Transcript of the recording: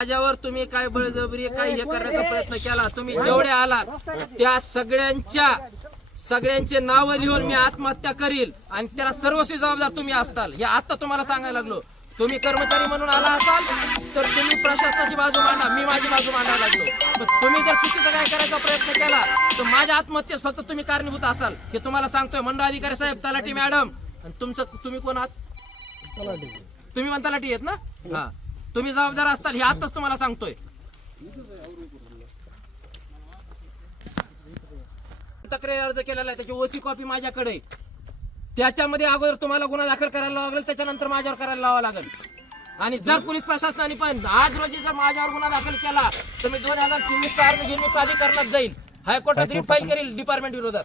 माझ्यावर तुम्ही काय बळजबरी काय हे करण्याचा प्रयत्न केला? तुम्ही जेवढे आलात त्या सगळ्यांच्या सगळ्यांचे नाव लिहून मी आत्महत्या करील आणि त्याला सर्वस्वी जबाबदार तुम्ही असताल. हे आता तुम्हाला सांगायला लागलो. तुम्ही कर्मचारी म्हणून आला असाल तर तुम्ही प्रशासनाची बाजू मांडा. मी माझी बाजू मांडायला लागलो. पण तुम्ही जर चुकीचा काय करायचा प्रयत्न केला तर माझ्या आत्महत्येस फक्त तुम्ही कारणीभूत असाल. हे तुम्हाला सांगतोय मंडळ अधिकारी साहेब तलाठी मॅडम. आणि तुमचं तुम्ही कोण आहात? तुम्ही पण तलाठी आहेत ना? हा. तुम्ही जबाबदार असताल हे आताच तुम्हाला सांगतोय. तक्रारी अर्ज केलेला आहे त्याची ओसी कॉपी माझ्याकडे. त्याच्यामध्ये अगोदर तुम्हाला गुन्हा दाखल करायला लावा लागेल त्याच्यानंतर माझ्यावर करायला लावा लागेल. आणि जर पोलीस प्रशासनाने पण आज रोजी जर माझ्यावर गुन्हा दाखल केला तर मी दोन हजार चोवीस चा अर्ज घेऊन मी प्राधिकरणात जाईल. हायकोर्टात रिट फाईल करेल डिपार्टमेंट विरोधात.